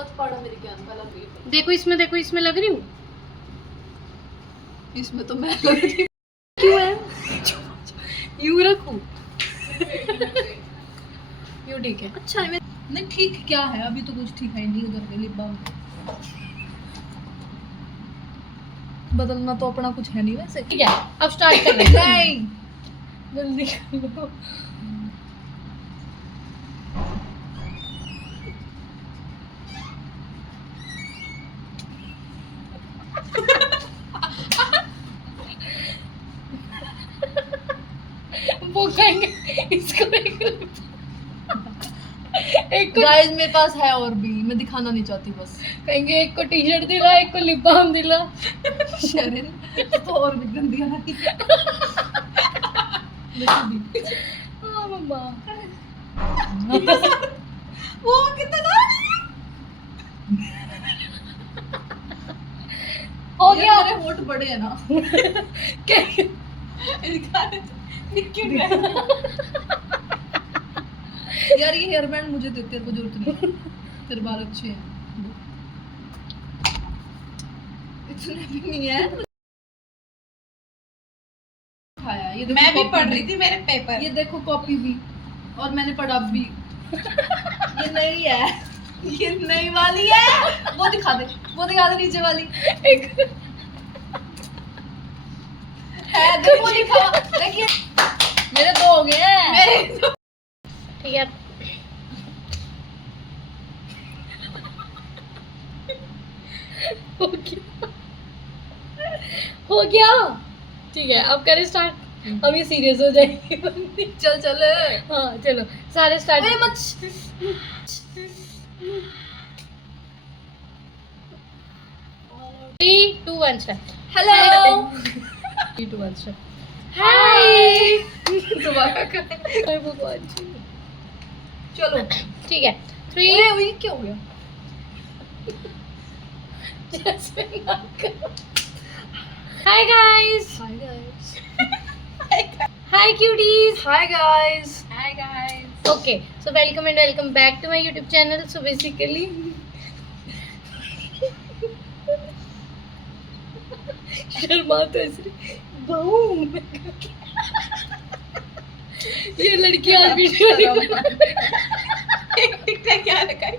मत फाड़ो मेरी कैन का लग रही है। देखो इसमें लग रही हूँ। इसमें तो मैं लग रही हूँ। क्यों है? यूं रखूं? यूं ठीक है। अच्छा है नहीं ठीक क्या है, अभी तो कुछ ठीक है नहीं। उधर के लिप बाम बदलना तो अपना कुछ है नहीं वैसे। ठीक है अब स्टार्ट कर रहे हैं। नहीं जल्दी कर लो। वो कहेंगे इसको एक को गाइस मेरे पास है और भी, मैं दिखाना नहीं चाहती बस। कहेंगे एक को टी शर्ट दिला, एक को लिप बाम दिला। शरीर तो और भी गंदी आ रही है। हाँ मम्मा। वो कितना हो गया। मेरे होठ बड़े हैं ना। क्या? क्यों यार ये हेयर बैंड मुझे दे, तेरे को जरूरत नहीं। तेरे बाल अच्छे हैं। इतने भी नहीं है। खाया ये मैं भी पढ़ रही थी मेरे पेपर। ये देखो कॉपी भी, और मैंने पढ़ा भी। ये नई है, ये नई वाली है। वो दिखा दे नीचे वाली है। देखो दिखा, देखिए मेरे दो हो गए हैं। ठीक है हो गया। हो गया। ठीक है अब करें स्टार्ट। अब ये सीरियस हो जाएगी बंदी। चल हाँ चलो सारे स्टार्ट। ओए मत 3 2 1 स्टार्ट। Hello 3 2 1 start. हाय। दोबारा कर। हाय भगवान जी। चलो ठीक है 3 ये क्या हो गया? Hi guys. Hi guys. Hi cuties. Hi guys. Hi guys. Okay, so welcome and welcome back to my YouTube channel. So basically, Sharma तो ऐसे बूम। ये लड़की आज वीडियो टिकटा क्या लगाई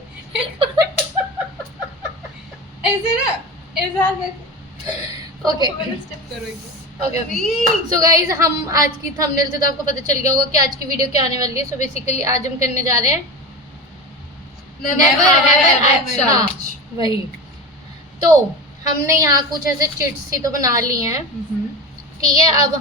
ऐसे ना ऐसा ओके स्टेप करो एक ओके सो गाइज हम आज की थंबनेल से तो आपको पता चल गया होगा कि आज की वीडियो क्या आने वाली है। सो बेसिकली आज हम करने जा रहे हैं नेवर हैव हाँ वही। तो हमने यहाँ कुछ ऐसे चिट्स सी तो बना ली हैं। ठीक है अब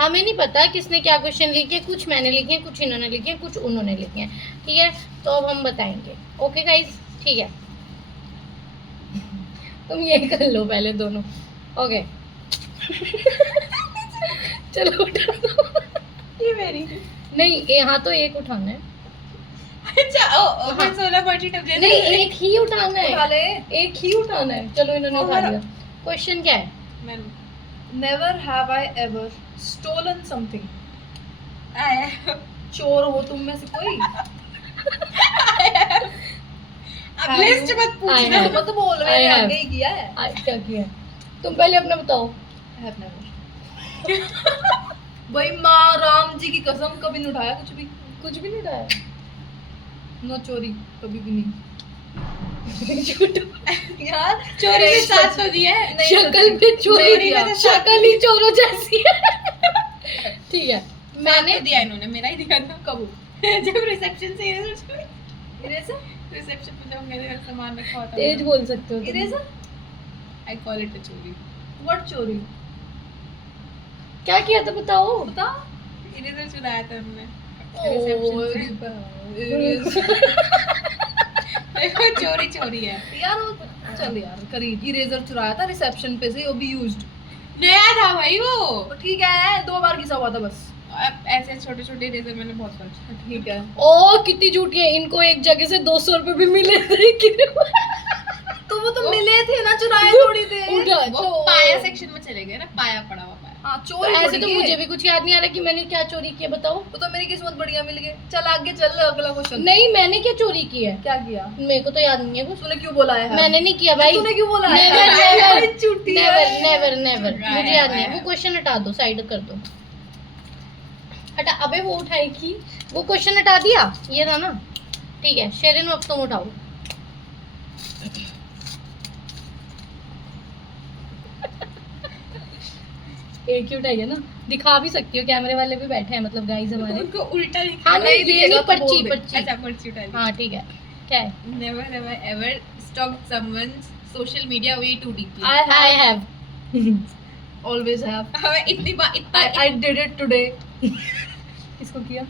हमें नहीं पता किसने क्या क्वेश्चन लिखे। कुछ मैंने लिखे हैं, कुछ इन्होंने लिखे हैं, कुछ उन्होंने लिखे हैं। ठीक है तो अब हम बताएंगे। ओके गाइज ठीक है तुम ये कर लो पहले दोनों। ओके चलो उठा दो। ये मेरी नहीं यहाँ तो एक उठाना है। अच्छा ओ मैं 16 40 टप जैसे नहीं एक ही उठाना उठा है, ले। एक ही उठाना है। चलो इन्होंने उठा लिया। क्वेश्चन क्या है? मैं never have I ever stolen something. आया चोर हो तुम में से कोई? अब लिस्ट मत I पूछना have. मत बोल, I मैंने have. आगे ही किया है। आज क्या किया है? तुम पहले अपना बताओ। I have never. भाई माँ राम जी की कसम कभी नहीं उठाया कुछ भी। कुछ भी नहीं उठाया। नो चोरी कभी भी नहीं। यार चोरी के साथ तो दिया है नहीं शक्ल पे चोरी नहीं दिया, दिया। शक्ल ही चोरों जैसी है। ठीक है मैंने तो दिया इन्होंने मेरा ही दिया था कब? जब रिसेप्शन से इरेजर? रिसेप्शन पे जब मेरे सामान रखा होता तेज बोल सकते हो तुम। Eraser? I call it a चोरी व्हाट चोरी? क्या किया था बताओ। बता। इरेजर चुराया था हमने देखो चोरी चोरी है यार वो चल यार करीब इरेजर चुराया था रिसेप्शन पे से, वो भी यूज्ड। नया था भाई वो तो ठीक है 2 बार घिसा हुआ था बस। अब ऐसे छोटे छोटे इरेजर मैंने बहुत खर्च ठीक है। ओ कितनी झूठी है। इनको एक जगह से 200 रुपए भी मिले थे। तो वो तो मिले थे ना, चुराए थोड़ी थे। उठा वो तो पाया सेक्शन में चले गए ना, पाया पड़ा हुआ पाया हाँ तो चोरी ऐसे थोड़ी तो है। मुझे भी कुछ याद नहीं आ रहा कि मैंने क्या चोरी किया, बताओ। वो तो मेरी किस्मत बढ़िया मिल गई। चल आगे चल, अगला क्वेश्चन। नहीं, मैंने क्या चोरी किया है? क्या किया? मेरे को तो याद नहीं है कुछ। तूने क्यों बोला है? मैंने नहीं किया भाई। तूने क्यों बोला है? नेवर नेवर झूठी नेवर है। नेवर नेवर, झूठा मुझे है याद नहीं है। भाई। वो क्वेश्चन हटा दो, साइड कर दो, हटा। अबे वो उठाएगी, वो क्वेश्चन हटा दिया, ये था ना। ठीक है शेरिन, अब तुम उठाओ। एक ही उठाई है ना, दिखा भी सकती हो, कैमरे वाले भी बैठे हैं मतलब गाइस हमारे। उनको उल्टा दिखा। हाँ नहीं, ये दिखेगा नहीं, तो बोल पर्ची दे। पर्ची। अच्छा पर्ची उठा ली। हाँ ठीक है, क्या है? Never have I ever stalked someone's social media way too deeply. I have always have. हमें इतनी बार इतना आई डिड इट टुडे। किसको किया?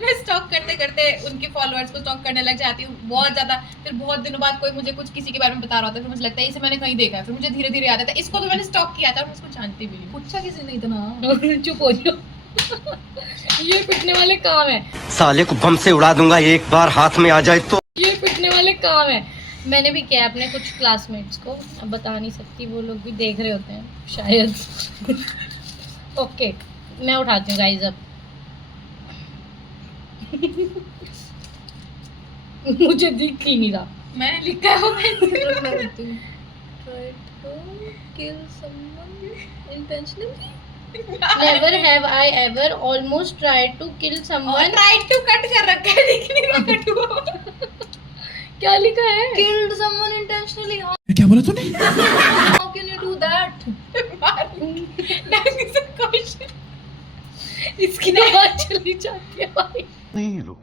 मैं स्टॉक करते करते उनके फॉलोअर्स को स्टॉक करने लग जाती हूँ बहुत ज्यादा। फिर बहुत दिनों बाद कोई मुझे कुछ किसी के बारे में बता रहा होता है, फिर मुझे लगता है इसे मैंने कहीं देखा है। फिर मुझे धीरे धीरे याद आता है इसको तो मैंने स्टॉक किया था और मैं इसको जानती भी नहीं। पूछा किसी ने इतना? चुप हो जाओ। ये पिटने वाले काम है, साले को बम से उड़ा दूंगा एक बार हाथ में आ जाए तो। ये पिटने वाले काम है। मैंने भी किया अपने कुछ क्लासमेट्स को, अब बता नहीं सकती, वो लोग भी देख रहे होते हैं शायद। ओके मैं उठाती हूँ गाइस अब। मुझे दिख ही नहीं रहा। मैंने लिखा है वो Try to kill someone intentionally? Never have I ever almost tried to kill और someone। ट्राइड टू कट कर रखा है लेकिन मैं कट हुआ। क्या लिखा है? Killed someone intentionally? क्या बोला तूने? How can you do that? Question इसकी आवाज चली जाती है भाई। नहीं रुक,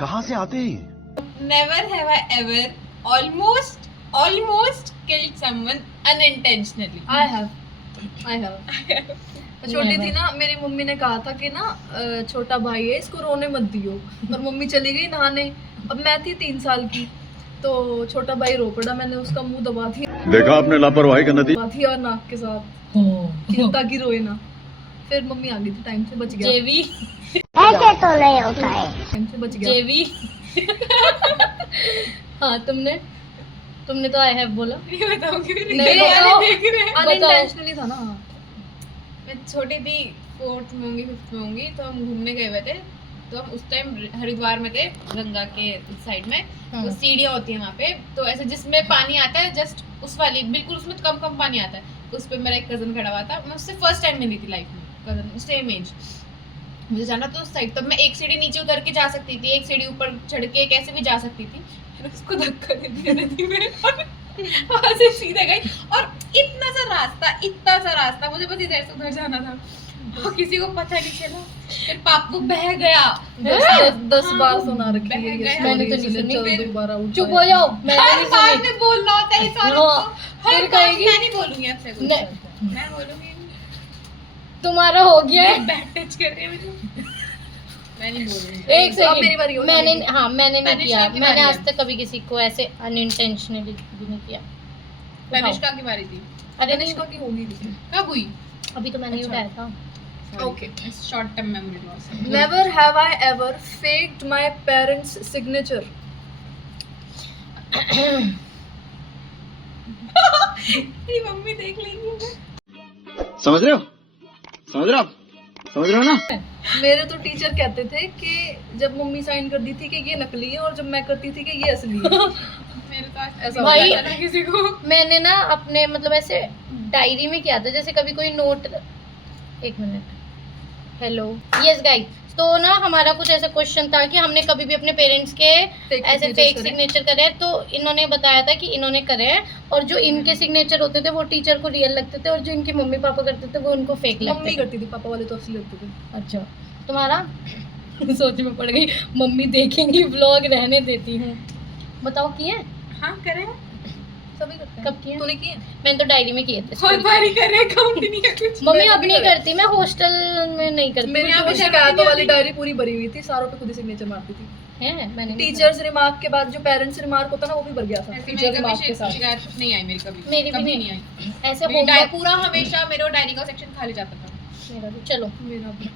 कहाँ से आते हैं? Never have I ever almost killed someone unintentionally. I have. छोटी थी ना, मेरी मम्मी ने कहा था कि ना छोटा भाई है, इसको रोने मत दियो। और मम्मी चली गई नहाने। अब मैं थी 3 साल की, तो छोटा भाई रो पड़ा। मैंने उसका मुंह दबा दिया, देखा आपने लापरवाही का नतीजा। दबा दिया और नाक के साथ, ताकि रोए ना। फिर मम्मी आ गई थी, टाइम से बच गया। जेवी टाइम से बच गया। जेवी। हाँ तुमने तो आई हैव बोला। ये बताऊंगी नहीं, बताओ। देख रहे हैं। अनइंटेंशनली था ना। मैं छोटी थी, 4th में होंगी 5th में होंगी, तो हम घूमने गए हुए थे। तो हम उस टाइम हरिद्वार में थे, गंगा के साइड में। तो सीढ़ियाँ होती हैं वहाँ पे, तो ऐसे जिसमें पानी आता है जस्ट उस वाली, बिल्कुल उसमें कम कम पानी आता है। तो उस पर मेरा एक कज़न खड़ा हुआ था। मैं उससे फर्स्ट टाइम मिली थी लाइफ में, कज़न सेम एज। मुझे जाना था उस साइड, तब मैं एक सीढ़ी नीचे उतर के जा सकती थी, एक सीढ़ी ऊपर चढ़ के कैसे भी जा सकती थी। फिर उसको धक्का दे दिया नदी में और वहाँ से सीधे गई। और इतना सा रास्ता मुझे बस इधर से उधर जाना था और किसी को पता नहीं चला। फिर पापू बह गया। 10 बार सुना रखी है ये मैंने story, तो नहीं इसलिए सुनी। चल फिर दोबारा उठाए। चुप हो जाओ, मैंने हर नहीं बार सुनी। में बोलना होता है सॉरी। हाँ, हर फिर बार कहेगी मैं नहीं बोलूंगी आपसे कुछ। नहीं। मैं बोलूंगी तुम्हारा हो गया है। बैड टच कर रही है मुझे। मैं नहीं बोलूंगी। एक अब मेरी बारी हो सेकंड, मैंने जाएगी। हाँ मैंने नहीं तनिष्का किया। की मैंने बारी आज है। तक कभी किसी को ऐसे अनइंटेंशनली भी नहीं किया। तनिष्का की बारी थी। अरे नहीं, तनिष्का की होगी। कब हुई? अभी तो मैंने ही अच्छा। उठाया था। Okay. Short term memory loss. Never have I ever faked my parents' signature. मेरी मम्मी देख लेंगी। समझ रहे हो ना? मेरे तो टीचर कहते थे कि जब मम्मी साइन कर दी थी कि ये नकली है, और जब मैं करती थी कि ये असली है। मेरे तो आज ऐसा भाई, होता था किसी को। मैंने ना अपने मतलब ऐसे डायरी में किया था, जैसे कभी कोई नोट। एक मिनट, हेलो यस गाइस। तो ना हमारा कुछ ऐसा क्वेश्चन था कि हमने कभी भी अपने पेरेंट्स के ऐसे फेक सिग्नेचर करे हैं, तो इन्होंने बताया था कि इन्होंने करे हैं, और जो इनके सिग्नेचर होते थे वो टीचर को रियल लगते थे, और जो इनके मम्मी पापा करते थे वो उनको फेक लगते मम्मी थे। करती थी, पापा वाले तो असली लगते थे। अच्छा, तुम्हारा? सोच में पड़ गई, मम्मी देखेंगी व्लॉग, रहने देती हूँ। बताओ किए? हाँ करें। सभी करते हैं। कब किए? तूने किए? मैंने तो डायरी में किए थे। बहुत बारी करे, काउंट नहीं है कुछ। मम्मी अब नहीं करती, मैं हॉस्टल में नहीं करती। मेरी यहाँ तो पे शिकायतों शर्म वाली नहीं डायरी पूरी भरी हुई थी, सारों पे खुद ही सिग्नेचर मारती थी। है मैंने नहीं टीचर्स रिमार्क के बाद जो पेरेंट्स रिमार्क होता ना, वो भी भर गया था ऐसे टीचर मेरी रिमार्क कभी के साथ। शिकायत नहीं आई मेरी कभी। मेरी भी कभी नहीं। नहीं आई। करती। ऐसे मेरी डायरी होमवर्क पूरा हमेशा मेरा डायरी का सेक्शन खाली जाता था। मेरा भी। चलो मेरा भी।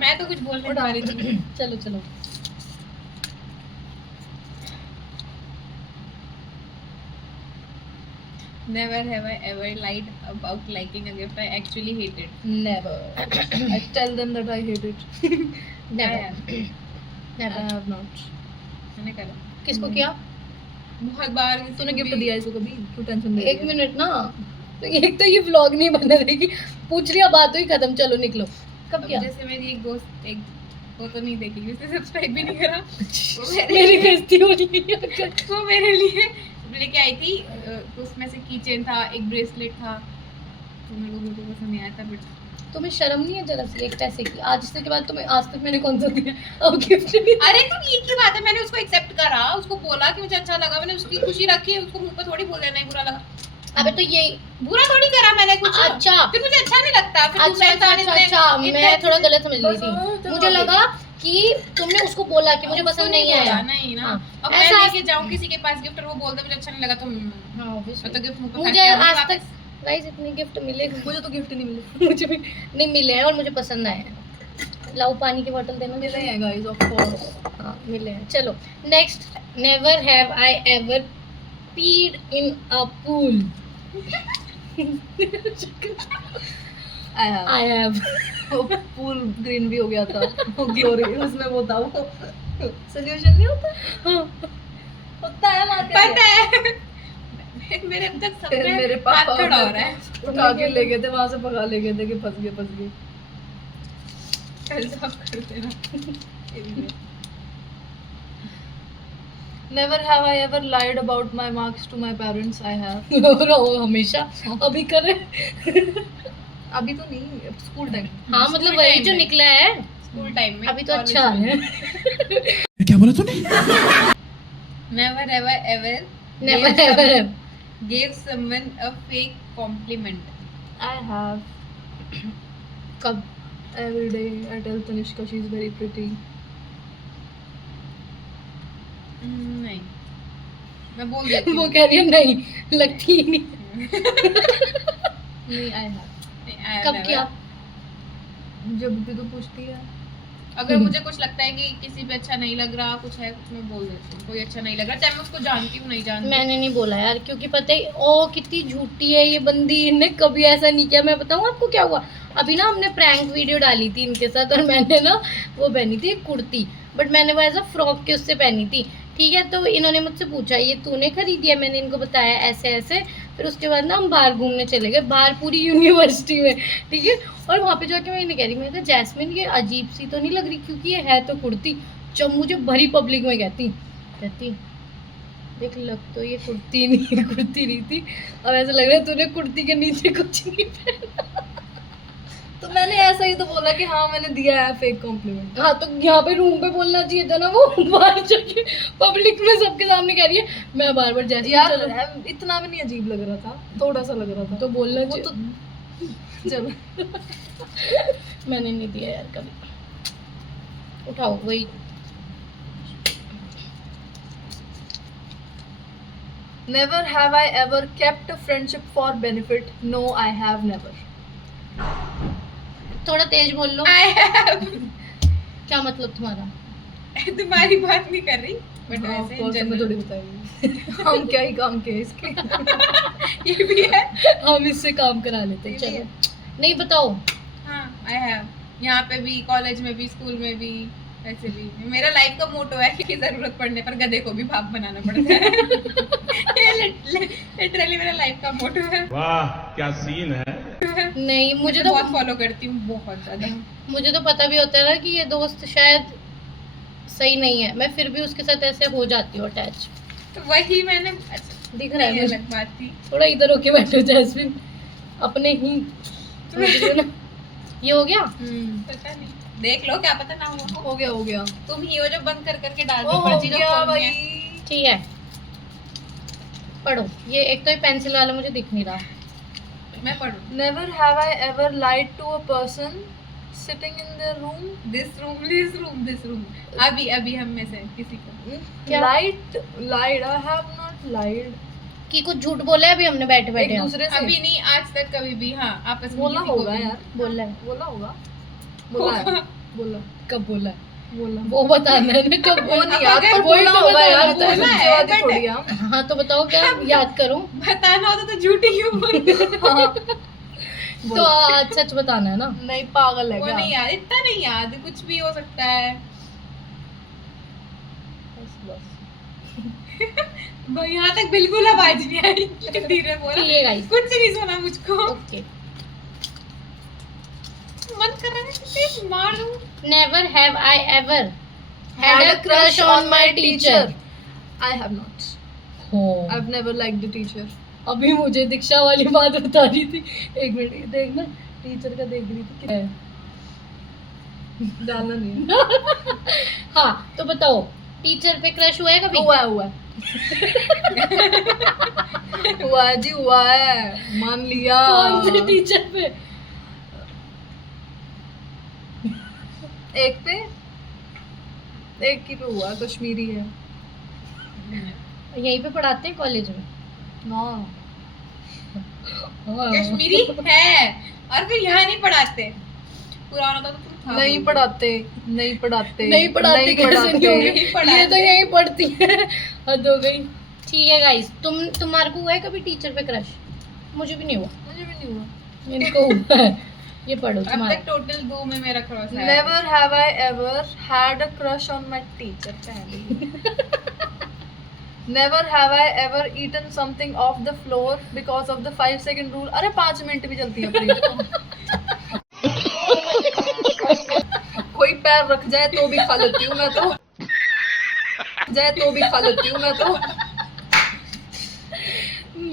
मैं तो कुछ बोलने वाली थी। चलो चलो। Never have I ever lied about liking a gift I actually hated. Never. I tell them that I hate it. Never I never have not. मैंने करा किसको किया? बहुत बार। तूने गिफ्ट दिया इसको कभी? क्यों टेंशन ले रही एक है? मिनट ना, तो एक तो ये व्लॉग नहीं बना रहेगी, पूछ रही है बात हुई खत्म, चलो निकलो। कब अब किया? जैसे मेरी एक दोस्त, एक वो तो नहीं देखेगी, उसने सब्सक्राइब भी नहीं करा। वो मेरी बेइज्जती हो रही है। वो मेरे लिए लेके आई थी, तो उसमें से की चेन था, एक ब्रेसलेट था, तो मेरे को बिल्कुल पसंद नहीं आया था। बट तुम्हें शर्म नहीं है जरा सी एक पैसे की? आज से के बाद तुम्हें, आज तक मैंने कौन सा दिया अब गिफ्ट नहीं। अरे तो ये की बात है, मैंने उसको एक्सेप्ट करा, उसको बोला कि मुझे अच्छा लगा, मैंने उसकी खुशी रखी, उसको मुंह पे थोड़ी बोल देना है बुरा लगा। अबे तो ये बुरा थोड़ी करा मैंने कुछ। अच्छा। फिर मुझे अच्छा नहीं लगता। फिर अच्छा दूसरे अच्छा इंसान अच्छा इतने- अच्छा, इतने मैं अच्छे थोड़ा से- गलत समझ रही बस, थी। चलो मुझे आगे। लगा कि तुमने उसको बोला कि मुझे पसंद नहीं उसको आया। नहीं ना। हाँ। अब मैं ऐसा- लेके जाऊं किसी के पास गिफ्ट और वो बोल दे मुझे अच्छा नहीं लगा, तो हाँ, obviously। तो गिफ्ट मुंह पे मुझे खा के आज वापस- तक गाइस इतने गिफ्ट मिले, मुझे तो गिफ्ट नहीं मिले। मुझे भी नहीं मिले हैं और मुझे पसंद आए हैं। लाओ पानी की बोतल देना। मिले हैं गाइस, ऑफ कोर्स। हाँ मिले हैं। चलो next, never have I ever peed in a pool. I have. I have. वो पूल ग्रीन भी हो गया था, वो ग्लोरी उसमें वो था, वो सोल्यूशन नहीं होता? होता है मार पता है। मेरे अब तक सब फिर पे मेरे हाथ पापा खड़ा हो रहा है। उठा के ले गए थे वहां से, भगा ले गए थे कि फंस गए। कल साफ कर देना। Never have I ever lied about my marks to my parents. I have. रहो हमेशा, अभी कर रहे। अभी तो नहीं, स्कूल टाइम। हाँ स्कूल मतलब वही टाइम जो में। निकला है स्कूल टाइम में अभी तो college अच्छा में। है। क्या बोला तूने? Never have I ever never gave ever some- gave someone a fake compliment. I have. कब? Every day I tell Tanishka she's very pretty. नहीं, मैं बोल देती वो हूँ। कह रही है नहीं, लगती ही नहीं। नहीं, I have. नहीं, I have कब never. किया? जब भी तो पूछती है। अगर मुझे कुछ लगता है कि किसी पे अच्छा नहीं लग रहा, कुछ है, कुछ मैं बोल देती हूँ, कोई अच्छा नहीं लग रहा, चाहे मैं उसको जानती हूँ नहीं जानती। मैंने नहीं बोला यार, क्योंकि पता है ओ कितनी झूठी है ये बंदी, इनने कभी ऐसा नहीं किया। मैं बताऊँ आपको क्या हुआ, अभी ना हमने प्रैंक वीडियो डाली थी इनके साथ, और मैंने ना वो पहनी थी एक कुर्ती, बट मैंने वो एज अ फ्रॉक के उससे पहनी थी, ठीक है। तो इन्होंने मुझसे पूछा ये तूने खरीदी है, मैंने इनको बताया ऐसे ऐसे। फिर उसके बाद ना हम बाहर घूमने चले गए, बाहर पूरी यूनिवर्सिटी में, ठीक है। और वहाँ पे जाके मैं इन्हें कह रही, मैं कहा जैस्मिन ये अजीब सी तो नहीं लग रही, क्योंकि ये है तो कुर्ती। जब मुझे भरी पब्लिक में कहती देख लग तो ये कुर्ती नहीं, कुर्ती नहीं थी, अब ऐसा लग रहा है तूने कुर्ती के नीचे कुछ नहीं पहना। तो मैंने ऐसा ही तो बोला कि हाँ मैंने दिया है फेक कॉम्प्लीमेंट। हाँ तो यहाँ पे रूम पे बोलना चाहिए था ना, वो बाहर जाके पब्लिक में सबके सामने कह रही है मैं बार बार जैसे यार इतना भी नहीं अजीब लग रहा था, थोड़ा सा लग रहा था। तो बोलना वो तो चाहिए। चलो। मैंने नहीं दिया यार कभी। उठाओ वही। Never have I ever kept a friendship for benefit. No, I have never. थोड़ा तेज बोल लो। I have। क्या मतलब तुम्हारा? तुम्हारी बात नहीं कर रही, बट हाँ, of वैसे course, in हमें थोड़ी general। बताएंगे। हम क्या ही काम के इसके। ये भी है। हम इससे काम करा लेते हैं, चलो। नहीं बताओ। हाँ, I have। यहाँ पे भी, कॉलेज में भी, स्कूल में भी, ऐसे भी। मेरा लाइफ का मोटो है कि जरूरत पड़ने पर गधे को भी बाप बनाना पड़ता है। ये लिटरली मेरा लाइफ का मोटो है। वाह क्या सीन है। नहीं मुझे मैं तो बहुत फॉलो करती हूँ, बहुत ज्यादा। मुझे तो पता भी होता है ना कि ये दोस्त शायद सही नहीं है, मैं फिर भी उसके साथ ऐसे हो जाती हूँ अटैच। तो वही मैंने दिख रहा है ये मुझे। अलग बात थी। थोड़ा इधर होके बैठो जैस्मिन, अपने ही समझ रहे हो ना। ये हो गया। पता नहीं, देख लो, क्या पता ना हुआ हो। हो गया। तुम ही हो जो बंद कर करके डाल ओ, दो हो पर्ची जो गया फोन में भाई। है। ठीक है पढ़ो। ये एक तो ये पेंसिल वाला मुझे दिख नहीं रहा। मैं पढ़ूं। Never have I ever lied to a person sitting in their room. This room. अभी हम में से किसी को। क्या? Lied. I have not lied. कि कुछ झूठ बोला है अभी हमने बैठे एक बैठे दूसरे से अभी नहीं, आज तक कभी भी। हाँ, आपस में बोला किसी को होगा भी। यार, बोला है। बोला होगा। बोला है, बोला। कब बोला है? बोला वो बताना है ना कब वो नहीं याद, पर वही बोला तो होगा यार, बताना तो है। सच्चेवादी थोड़ी हम। हाँ तो बताओ क्या याद करूं? बताना होता तो झूठी क्यों बोलते? हाँ, तो आज सच बताना है ना। नहीं पागल है वो क्या? नहीं याद, इतना नहीं याद, कुछ भी हो सकता है। बस बस। भाई यहाँ तक बिल्कुल आवाज नहीं आई, धीरे बोला, ठीक है गाइस, कुछ नहीं सुना मुझको। ओके। मन कर रहा है कि तेज मार दूं। Never have I ever Had a crush on my teacher. Teacher. I have not. हो I've never liked the teacher. अभी मुझे दीक्षा वाली बात बता रही थी। एक मिनट देखना, टीचर का देख रही थी क्या है। जानना नहीं है। हाँ तो बताओ, टीचर पे क्रश हुआ है कभी? हुआ है, हुआ है। हुआ है जी, हुआ है, मान लिया। कौन से टीचर पे? एक पे, एक की पे हुआ, कश्मीरी है। यहीं पे पढ़ाते हैं कॉलेज में? हाँ, कश्मीरी है और फिर यहाँ नहीं पढ़ाते। पुराना तो तुम था नहीं बोल। पढ़ाते, नहीं पढ़ाते, नहीं पढ़ाते कैसे नहीं होंगे? नहीं पढ़ाते। ये तो यहीं पढ़ती है। हद हो गई। ठीक है गाइस, तुम्हारे को हुआ है कभी टीचर पे क्रश? मुझे भी नहीं हुआ। मुझे भी नहीं हुआ। इनको हुआ है। ये पढ़ो अब तुम्हारा। तक टोटल 2 में मेरा क्रॉस है। Never have I ever had a crush on my teacher. पहली। Never have I ever eaten something off the floor because of the 5-second rule. अरे 5 मिनट भी चलती है अपनी। कोई पैर रख जाए तो भी खा लेती हूँ मैं तो। जाए तो भी खा लेती हूँ मैं तो।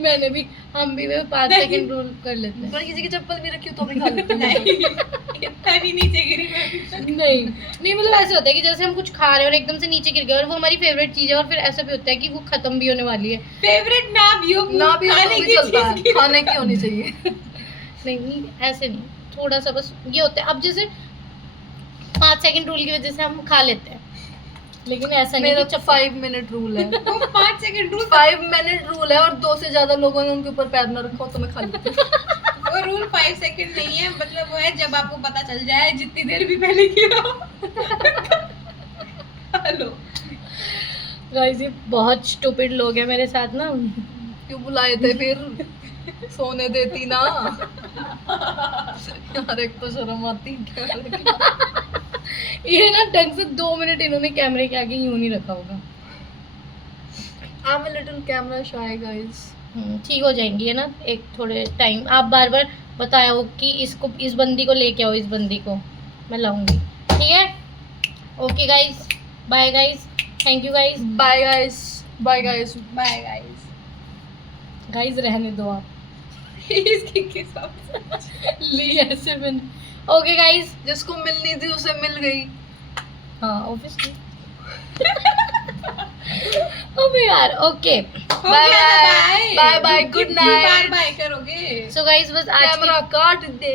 मैंने भी, हम भी 5 सेकंड रूल कर लेते हैं। पर किसी की चप्पल भी रखी हो तो भी खा लेती हूँ मैं नहीं, तो। इतना भी नीचे गिरी मैं अभी तक। नहीं नहीं, मतलब ऐसे होता है कि जैसे हम कुछ खा रहे हैं और एकदम से नीचे गिर गए और वो हमारी फेवरेट चीज है, और फिर ऐसा भी होता है कि वो खत्म भी होने वाली है। फेवरेट ना भी हो, ना भी हो खाने तो भी की चलता चीज है, खाने की होनी चाहिए। नहीं नहीं, ऐसे नहीं, थोड़ा सा बस ये होता है। अब जैसे 5 सेकंड रूल की वजह से हम खा लेते हैं, लेकिन ऐसा नहीं मेरा कि तो 5 मिनट रूल है। वो 5 सेकंड रूल 5 मिनट रूल है, और 2 से ज्यादा लोगों ने उनके ऊपर पैर न रखा हो तो मैं खा लेती हूँ। वो रूल 5 सेकंड नहीं है, मतलब वो है जब आपको पता चल जाए जितनी देर भी पहले किया हो। हेलो, गाइस ये बहुत स्टूपिड लोग हैं मेरे साथ ना। क्यों बुलाए थे फिर? सोने देती ना यार, एक तो शर्म आती क्या। ये ना ढंग से 2 मिनट इन्होंने कैमरे के आगे यूं नहीं रखा होगा। I am a little camera shy guys. ठीक हो जाएंगी है ना, एक थोड़े टाइम। आप बार बार बताया हो कि इसको, इस बंदी को लेके आओ, इस बंदी को मैं लाऊंगी। ठीक है, okay guys, bye guys, thank you guys. Bye guys, bye guys. Bye guys. Guys रहने दो आप। इसकी किस्मत ली ऐसे मैंने। ओके गाइस, जिसको मिलनी थी उसे मिल गई। हाँ ऑब्वियसली। अबे यार, okay bye bye, bye bye, good night. Bye bye करोगे। सो गाइस बस आज कैमरा काट दे।